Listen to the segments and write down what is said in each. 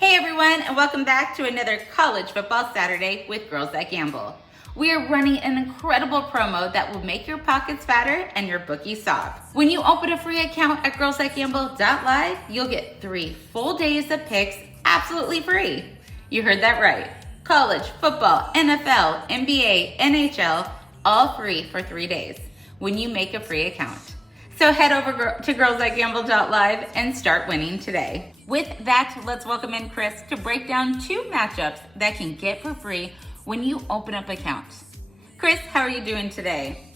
Hey everyone, and welcome back to another College Football Saturday with Girls That Gamble. We are running an incredible promo that will make your pockets fatter and your bookies soft. When you open a free account at girlsthatgamble.live, you'll get 3 full days of picks absolutely free. You heard that right. College, football, NFL, NBA, NHL, all free for 3 days when you make a free account. So head over to girlsthatgamble.live and start winning today. With that, let's welcome in Chris to break down 2 matchups that can get for free when you open up accounts. Chris, how are you doing today?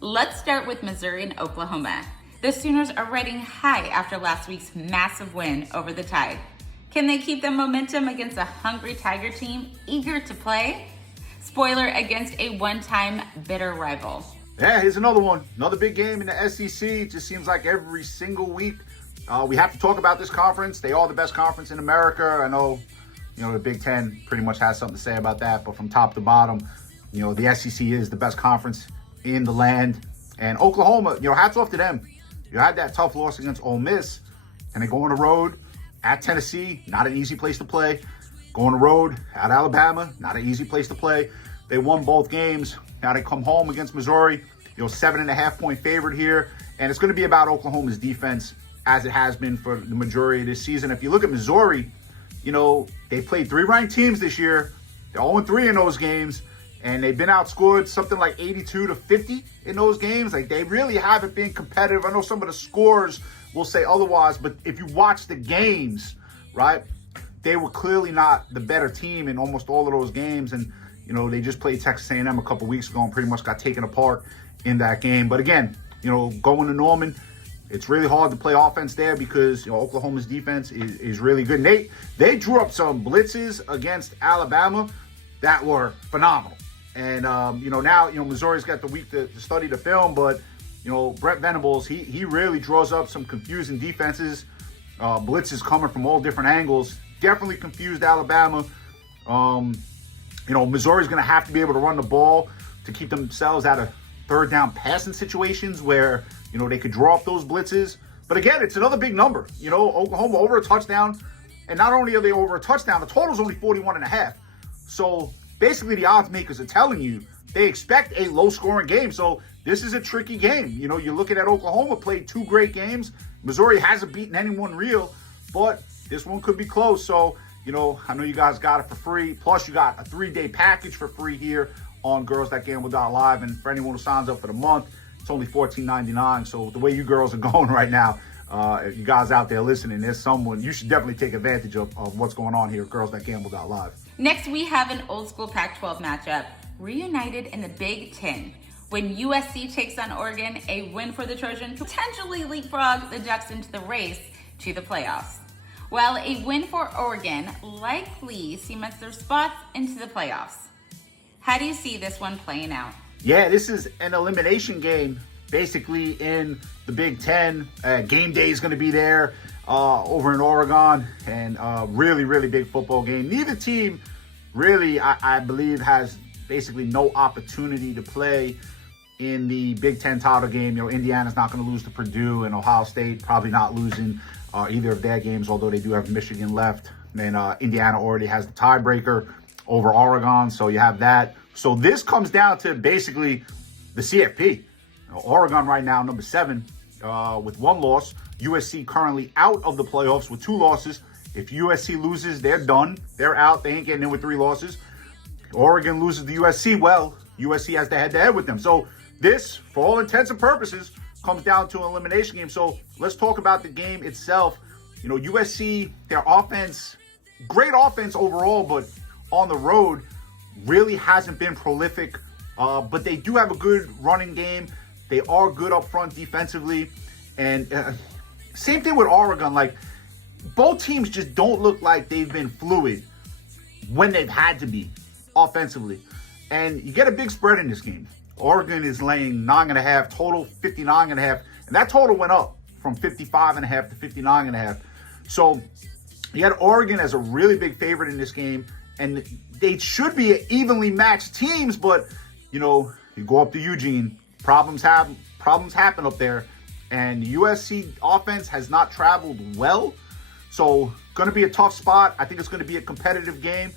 Let's start with Missouri and Oklahoma. The Sooners are riding high after last week's massive win over the Tide. Can they keep the momentum against a hungry Tiger team eager to play? Spoiler, against a one-time bitter rival. Yeah, here's another one. Another big game in the SEC. It just seems like every single week we have to talk about this conference. They are the best conference in America. I know, the Big Ten pretty much has something to say about that. But from top to bottom, the SEC is the best conference in the land. And Oklahoma, hats off to them. You had that tough loss against Ole Miss, and they go on the road at Tennessee. Not an easy place to play. Go on the road at Alabama. Not an easy place to play. They won both games. Now they come home against Missouri, 7.5 point favorite here. And it's going to be about Oklahoma's defense as it has been for the majority of this season. If you look at Missouri, they played 3 ranked teams this year. They're 0-3 in those games. And they've been outscored something like 82-50 in those games. Like, they really haven't been competitive. I know some of the scores will say otherwise, but if you watch the games, right, they were clearly not the better team in almost all of those games. And they just played Texas A&M a couple weeks ago and pretty much got taken apart in that game. But again, going to Norman, it's really hard to play offense there because Oklahoma's defense is really good. And they drew up some blitzes against Alabama that were phenomenal. And now Missouri's got the week to study the film, but Brent Venables, he really draws up some confusing defenses, blitzes coming from all different angles. Definitely confused Alabama. Missouri's going to have to be able to run the ball to keep themselves out of third down passing situations where, they could draw up those blitzes. But again, it's another big number. Oklahoma over a touchdown. And not only are they over a touchdown, the total is only 41.5. So basically the odds makers are telling you they expect a low-scoring game. So this is a tricky game. You're looking at Oklahoma played 2 great games. Missouri hasn't beaten anyone real, but this one could be close. So, I know you guys got it for free. Plus, you got a 3-day package for free here on girlsthatgamble.live. And for anyone who signs up for the month, it's only $14.99. So the way you girls are going right now, if you guys out there listening, there's someone, you should definitely take advantage of what's going on here at girlsthatgamble.live. Next, we have an old school Pac-12 matchup, reunited in the Big Ten. When USC takes on Oregon, a win for the Trojans potentially leapfrog the Ducks into the race to the playoffs. Well, a win for Oregon likely cements their spots into the playoffs. How do you see this one playing out? Yeah, this is an elimination game, basically in the Big Ten. Game day is going to be there over in Oregon, and really, really big football game. Neither team really, I believe, has basically no opportunity to play in the Big Ten title game. Indiana's not going to lose to Purdue, and Ohio State probably not losing either of their games, although they do have Michigan left. And Indiana already has the tiebreaker over Oregon, so you have that. So this comes down to basically the CFP. Oregon right now, number 7, with 1 loss. USC currently out of the playoffs with 2 losses. If USC loses, they're done. They're out. They ain't getting in with 3 losses. Oregon loses to USC. Well, USC has to head-to-head with them. So this, for all intents and purposes, comes down to an elimination game. So let's talk about the game itself. USC, their offense, great offense overall, but on the road really hasn't been prolific. But they do have a good running game. They are good up front defensively. And same thing with Oregon. Like, both teams just don't look like they've been fluid when they've had to be offensively. And you get a big spread in this game. Oregon is laying 9.5, total 59.5. And that total went up from 55.5 to 59.5. So you had Oregon as a really big favorite in this game. And they should be evenly matched teams, but, you go up to Eugene, problems happen up there. And the USC offense has not traveled well. So going to be a tough spot. I think it's going to be a competitive game,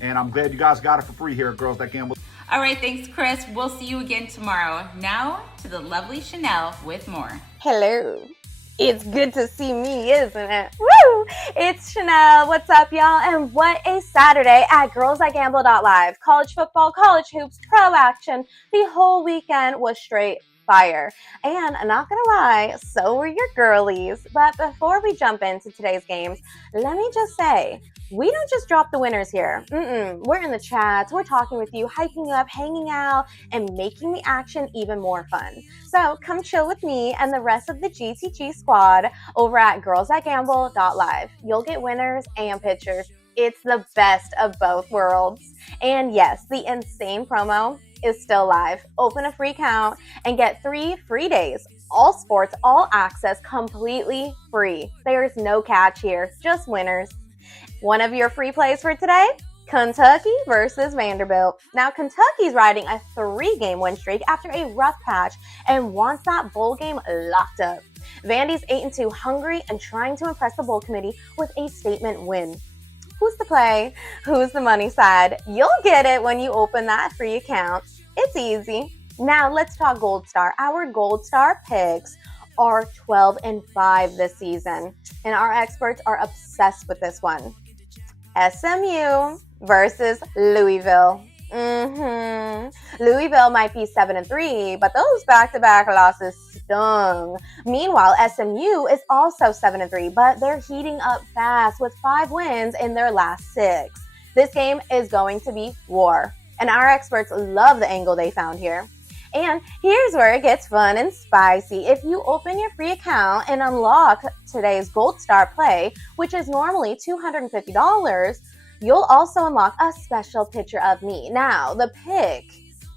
and I'm glad you guys got it for free here at Girls That Gamble. All right, thanks, Chris. We'll see you again tomorrow. Now to the lovely Chanel with more. Hello. It's good to see me, isn't it? Woo! It's Chanel. What's up, y'all? And what a Saturday at girlsthatgamble.live. College football, college hoops, pro action. The whole weekend was straight fire. And I'm not gonna lie, so were your girlies. But before we jump into today's games, let me just say, we don't just drop the winners here. We're in the chats, we're talking with you, hyping you up, hanging out, and making the action even more fun. So come chill with me and the rest of the GTG squad over at girlsthatgamble.live. You'll get winners and pictures. It's the best of both worlds. And yes, the insane promo is still live. Open a free account and get 3 free days. All sports, all access, completely free. There's no catch here, just winners. One of your free plays for today? Kentucky versus Vanderbilt. Now, Kentucky's riding a 3-game win streak after a rough patch and wants that bowl game locked up. Vandy's 8-2, hungry and trying to impress the bowl committee with a statement win. Who's the play? Who's the money side? You'll get it when you open that free account. It's easy. Now, let's talk Gold Star. Our Gold Star picks are 12-5 this season, and our experts are obsessed with this one. SMU versus Louisville. Louisville might be 7-3, but those back-to-back losses stung. Meanwhile, SMU is also 7-3, but they're heating up fast with 5 wins in their last 6. This game is going to be war, and our experts love the angle they found here. And here's where it gets fun and spicy. If you open your free account and unlock today's Gold Star play, which is normally $250, you'll also unlock a special picture of me. Now, the pic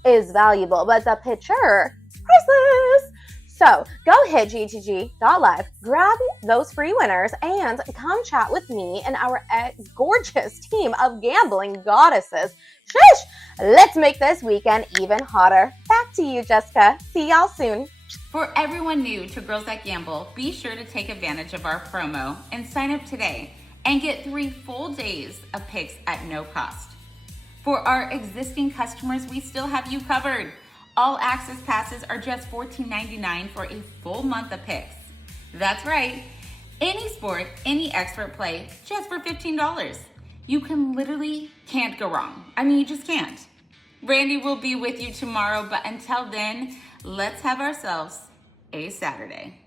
is valuable, but the picture, priceless. So go hit gtg.live, grab those free winners, and come chat with me and our gorgeous team of gambling goddesses. Shush! Let's make this weekend even hotter. Back to you, Jessica. See y'all soon. For everyone new to Girls That Gamble, be sure to take advantage of our promo and sign up today and get 3 full days of picks at no cost. For our existing customers, we still have you covered. All access passes are just $14.99 for a full month of picks. That's right, any sport, any expert play, just for $15. You can't go wrong. I mean, you just can't. Randy will be with you tomorrow, but until then, let's have ourselves a Saturday.